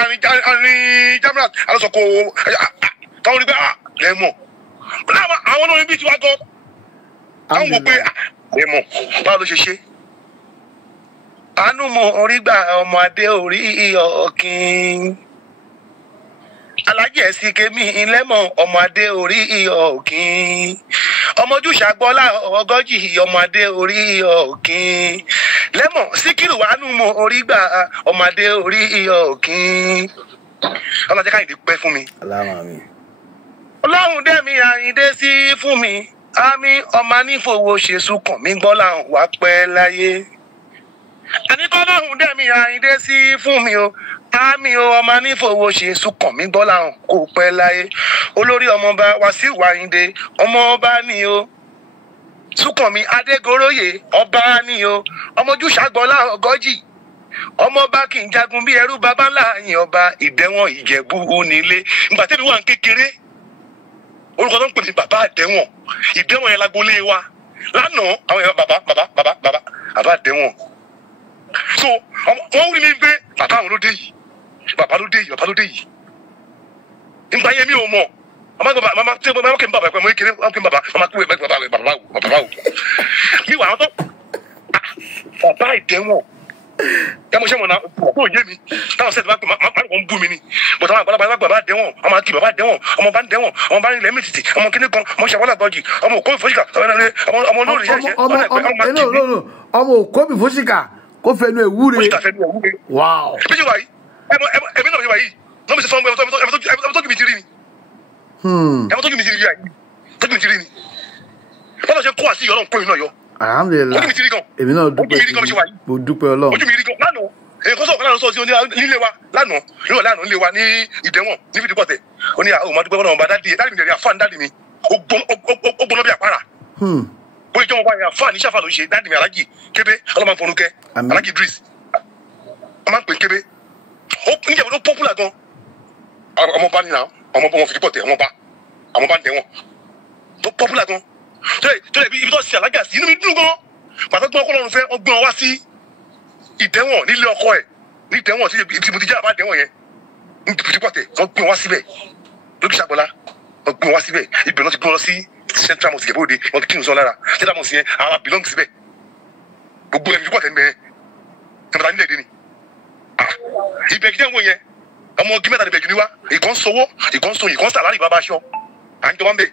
àrin Jamrat alọ́sọ̀kọ̀ táwọn onígbà lẹ́mọ̀ àwọn olórin bíi tiwa gan àwọn wò pé lẹ́mọ̀ báwo ló ṣe ṣe. àánú mo orí gbà ọmọ adé orí ọ̀kìn Alhaji Ẹ̀sìnkémi lẹ́mọ̀ ọmọ adé orí ọ̀kìn ọmọjúṣàgbọ́lá ọgọ́jì ọmọ adé orí ọ̀kìn lẹ́mọ̀ Síkírù àánú mo orí gbà ọmọ adé orí ọ̀kìn ọlọ́jẹ́ káyìndé pẹ́ fún mi. Ọlọ́run dẹ́mi Àyìndé sí fún mi àmì ọmọ anífowó ṣe sùkàn mí gbọ́ làwọn wá pẹ́ láyé. àníkọ́ Ọlọ́run dẹ́mi Àyìndé sí fún mi o àmì ọmọ anífowó ṣe sùkàn mí gbọ́ làwọn kò pẹ́ láyé. olórí ọmọọba Wasiu Ayinde ọmọọba ni o Súnkànmí Adégoróyè ọba ni o ọmọjúṣàgbọ́lá ọgọ́jì ọmọọba kì í jagun bí ẹrú baba ńlá yìn ọba Ìdẹ̀wọ̀n Ìjẹ̀bú nílé nígbà tẹ́mi wà ń kékeré orúkọ tó ń pè ní bàbá Ìdẹ̀wọ̀n Ìdẹ̀wọ̀n yẹn lágbolé wa lánàá àwọn èèyàn bàbá Ìdẹ̀wọ̀n so wọ́n rí mi pé bàbá àwọn ló dé yìí bàbá ló dé yìí nígbà yẹn mi ò mọ̀ mama tí mo kí n bàbá ẹ̀pẹ́ mo kéré wọ́n kí n bàbá mama kú ẹ̀pẹ́ bàbá wò mi wà àwọn tó bàbá Ìdẹ̀wọ̀n ẹ mo ṣe mọ̀ náà kó yé mi táwọn sẹ́ẹ̀tì máa ń bú mi ni bọ̀dọ̀ àwọn àgbàlagbà bàbá Ìdẹ̀wọ̀n ọmọ akí bàbá Ìdẹ̀wọ̀n ọmọ bá ń dẹ̀wọ̀n ọmọ bá ń ilẹ̀ mìtìtì ọmọ kíní kan ọmọ ṣàwọ́lá gbọ́jì ọmọ òkó ìfọ́síkà ọmọ olórí ṣẹ̀ṣẹ̀ ọmọ òkó ìfọ́síkà kó fẹnu ewúre. Wow. bí wàyí ẹbí náà bí wàyí náà bí sọ fún mi ẹbí tó kì mí ti rí ni ẹbí tó kì mí ti rí ni bọ́lá ṣe kó àṣì yọ náà kó iná yọ. Alhamdulillah èmi náà mo dúpẹ́ Ọlọ́run. ojú mi rí gan lánàá èkó sọ̀rọ̀ lánàá sọ̀rọ̀ sí nílé wa lánàá nílé wa ní Ìdẹ̀wọ̀n ní fìdípọ̀tẹ̀ ó ní àwọn ọmọdé gbọ́dọ̀ ọmọ dáàdì mi rẹ̀ àfáàn dáàdì mi ó gbóná bí àpárá bóyá ìjọba wa yẹn àfáà ní sáfà ló ń ṣe dáàdì mi alájì kébé ọlọ́mọ àfọ̀nùkẹ́ alájì Idris a máa ń pè kébé ó níjàmbá ló pọ́pùlà gan ọmọọba nínú ọmọọba wọn fìdí pọ̀ tẹ̀ ọmọọba ń tẹ̀ wọn tó pọ́pùlà gan tó lè ibi tó ṣe alájà sí inú mi dùn gan pàtó gbọ́n kọ́ lọ́run fẹ́ ọgbọ́n wá sí ìdẹ́wọ̀n nílé ọkọ ẹ̀ ní ìdẹ́wọ̀n tí mo ti jẹ́ àbá ìdẹ́wọ̀n yẹn ní fìdí pọ̀ tẹ̀ wọ́n gbọ́n wá síbẹ̀ lókè Ṣàgbọ́lá wọ́n gbọ́n wá síbẹ̀ ibẹ̀ lọ́ ti gbọ́n lọ sí central mosque ìbòde wọ́n ti kírun sọ lára central mosque yẹn àwọn belong síbẹ̀ gbogbo ẹ̀mí pọ̀ tẹ̀ ń bẹ̀rẹ̀ tẹ̀mọ̀tà nílẹ̀ èdè ni ibẹ̀ gidi ẹ̀wọ̀n yẹn ọmọ ọgí mẹ́ta níbẹ̀ jù ní wá ìkan sowó ìkan so ìkan sàlárì bàbá aṣọ à ń jọba ń bẹ̀